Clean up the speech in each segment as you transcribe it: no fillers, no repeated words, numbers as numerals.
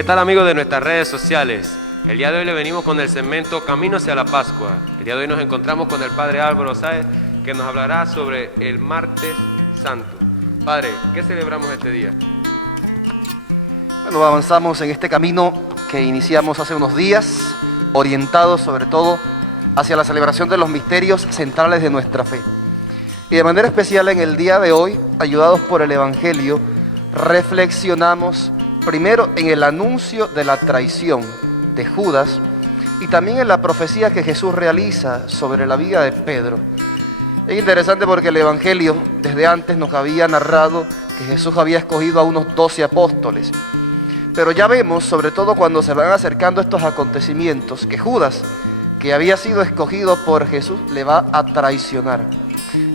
¿Qué tal, amigos de nuestras redes sociales? El día de hoy le venimos con el segmento Camino hacia la Pascua. El día de hoy nos encontramos con el Padre Álvaro Sáez, que nos hablará sobre el Martes Santo. Padre, ¿qué celebramos este día? Bueno, avanzamos en este camino que iniciamos hace unos días, orientados sobre todo hacia la celebración de los misterios centrales de nuestra fe. Y de manera especial en el día de hoy, ayudados por el Evangelio, reflexionamos primero en el anuncio de la traición de Judas y también en la profecía que Jesús realiza sobre la vida de Pedro. Es interesante porque el Evangelio desde antes nos había narrado que Jesús había escogido a unos 12 apóstoles. Pero ya vemos, sobre todo cuando se van acercando estos acontecimientos, que Judas, que había sido escogido por Jesús, le va a traicionar.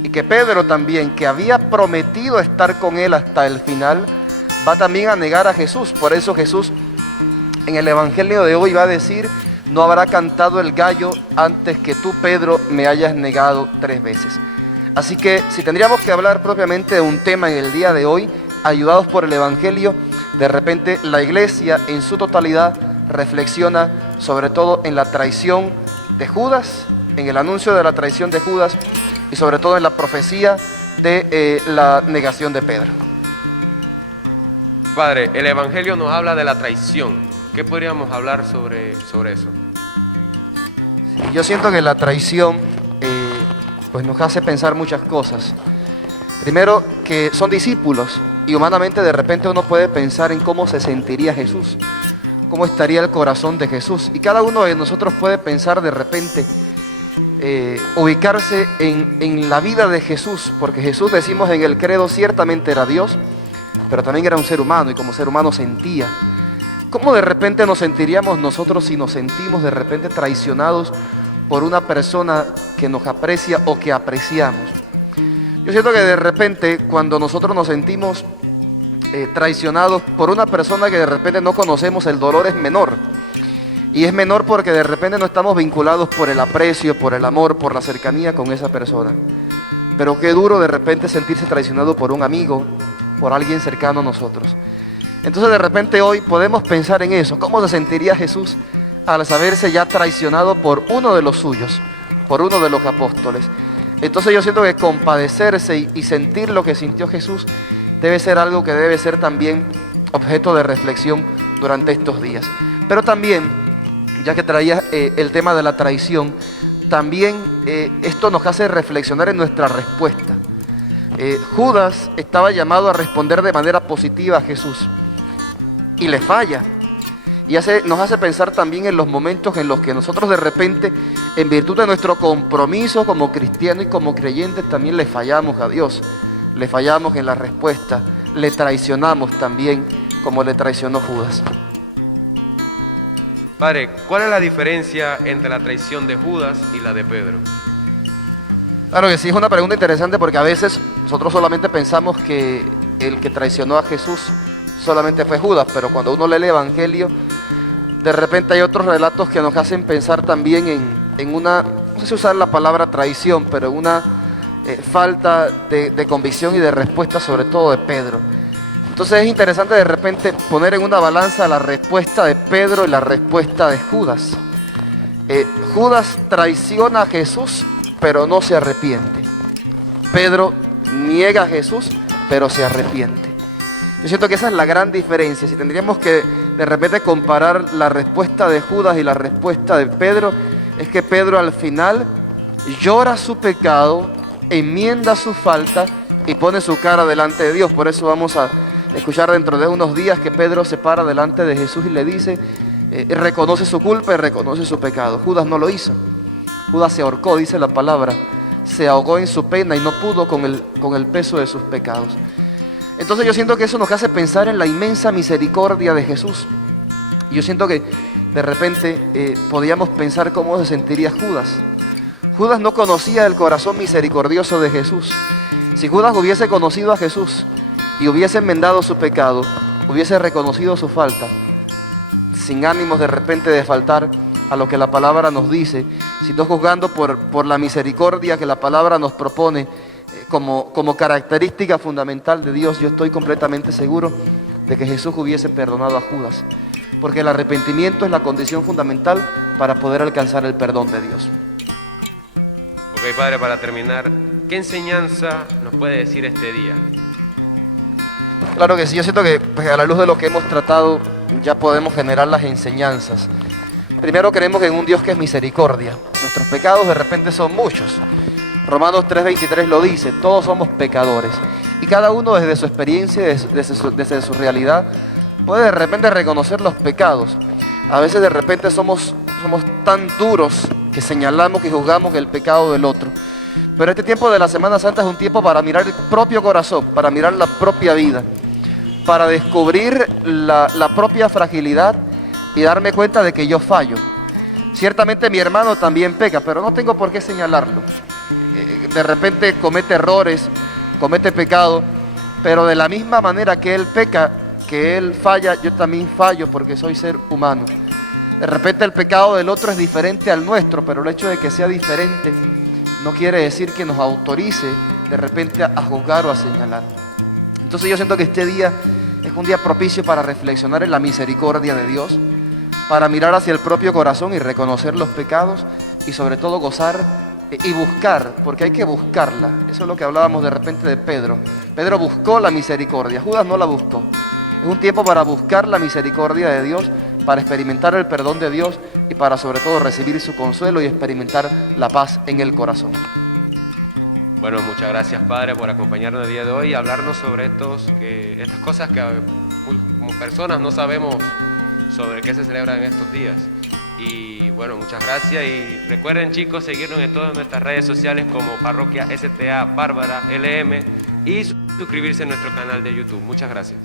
Y que Pedro también, que había prometido estar con él hasta el final, va también a negar a Jesús. Por eso Jesús en el Evangelio de hoy va a decir: no habrá cantado el gallo antes que tú, Pedro, me hayas negado 3 veces. Así que si tendríamos que hablar propiamente de un tema en el día de hoy, ayudados por el Evangelio, de repente la iglesia en su totalidad reflexiona sobre todo en la traición de Judas, en el anuncio de la traición de Judas y sobre todo en la profecía de la negación de Pedro. Padre, el Evangelio nos habla de la traición. ¿Qué podríamos hablar sobre eso? Yo siento que la traición pues nos hace pensar muchas cosas. Primero, que son discípulos y humanamente de repente uno puede pensar en cómo se sentiría Jesús, cómo estaría el corazón de Jesús. Y cada uno de nosotros puede pensar de repente, ubicarse en la vida de Jesús, porque Jesús, decimos en el credo, ciertamente era Dios, pero también era un ser humano y como ser humano sentía. ¿Cómo de repente nos sentiríamos nosotros si nos sentimos de repente traicionados por una persona que nos aprecia o que apreciamos? Yo siento que de repente cuando nosotros nos sentimos traicionados por una persona que de repente no conocemos, el dolor es menor. Y es menor porque de repente no estamos vinculados por el aprecio, por el amor, por la cercanía con esa persona. Pero qué duro de repente sentirse traicionado por un amigo, por alguien cercano a nosotros. Entonces de repente hoy podemos pensar en eso. ¿Cómo se sentiría Jesús al saberse ya traicionado por uno de los suyos, por uno de los apóstoles? Entonces yo siento que compadecerse y sentir lo que sintió Jesús debe ser algo que debe ser también objeto de reflexión durante estos días. Pero también, ya que traía el tema de la traición, también esto nos hace reflexionar en nuestra respuesta. Judas estaba llamado a responder de manera positiva a Jesús y le falla. Y nos hace pensar también en los momentos en los que nosotros de repente, en virtud de nuestro compromiso como cristianos y como creyentes, también le fallamos a Dios. Le fallamos en la respuesta, le traicionamos también como le traicionó Judas. Padre, ¿cuál es la diferencia entre la traición de Judas y la de Pedro? Claro que sí, es una pregunta interesante porque a veces nosotros solamente pensamos que el que traicionó a Jesús solamente fue Judas, pero cuando uno lee el Evangelio, de repente hay otros relatos que nos hacen pensar también en una, no sé si usar la palabra traición, pero una falta de convicción y de respuesta, sobre todo de Pedro. Entonces es interesante de repente poner en una balanza la respuesta de Pedro y la respuesta de Judas. Judas traiciona a Jesús, pero no se arrepiente. Pedro niega a Jesús, pero se arrepiente. Yo siento que esa es la gran diferencia. Si tendríamos que de repente comparar la respuesta de Judas y la respuesta de Pedro, es que Pedro al final llora su pecado, enmienda su falta y pone su cara delante de Dios. Por eso vamos a escuchar dentro de unos días que Pedro se para delante de Jesús y le dice, reconoce su culpa y reconoce su pecado. Judas no lo hizo. Judas se ahorcó, dice la palabra, se ahogó en su pena y no pudo con el peso de sus pecados. Entonces yo siento que eso nos hace pensar en la inmensa misericordia de Jesús. Y yo siento que de repente podíamos pensar cómo se sentiría Judas. Judas no conocía el corazón misericordioso de Jesús. Si Judas hubiese conocido a Jesús y hubiese enmendado su pecado, hubiese reconocido su falta, sin ánimos de repente de faltar a lo que la palabra nos dice, sino juzgando por la misericordia que la palabra nos propone como característica fundamental de Dios, yo estoy completamente seguro de que Jesús hubiese perdonado a Judas. porque el arrepentimiento es la condición fundamental para poder alcanzar el perdón de Dios. Ok, Padre, para terminar, ¿qué enseñanza nos puede decir este día? Claro que sí, yo siento que pues, a la luz de lo que hemos tratado ya podemos generar las enseñanzas. Primero, creemos en un Dios que es misericordia. Nuestros pecados de repente son muchos. Romanos 3:23 lo dice, todos somos pecadores. Y cada uno desde su experiencia, desde su realidad, puede de repente reconocer los pecados. A veces de repente somos tan duros que señalamos y juzgamos el pecado del otro. Pero este tiempo de la Semana Santa es un tiempo para mirar el propio corazón, para mirar la propia vida, para descubrir la propia fragilidad y darme cuenta de que yo fallo. Ciertamente mi hermano también peca, pero no tengo por qué señalarlo. De repente comete errores, comete pecado, pero de la misma manera que él peca, que él falla, yo también fallo porque soy ser humano. De repente el pecado del otro es diferente al nuestro, pero el hecho de que sea diferente no quiere decir que nos autorice de repente a juzgar o a señalar. Entonces yo siento que este día es un día propicio para reflexionar en la misericordia de Dios, para mirar hacia el propio corazón y reconocer los pecados y sobre todo gozar y buscar, porque hay que buscarla. Eso es lo que hablábamos de repente de Pedro. Pedro buscó la misericordia, Judas no la buscó. Es un tiempo para buscar la misericordia de Dios, para experimentar el perdón de Dios y para sobre todo recibir su consuelo y experimentar la paz en el corazón. Bueno, muchas gracias, Padre, por acompañarnos el día de hoy y hablarnos sobre estas cosas que como personas no sabemos sobre qué se celebran en estos días. Y bueno, muchas gracias y recuerden, chicos, seguirnos en todas nuestras redes sociales como Parroquia STA Bárbara LM y suscribirse a nuestro canal de YouTube. Muchas gracias.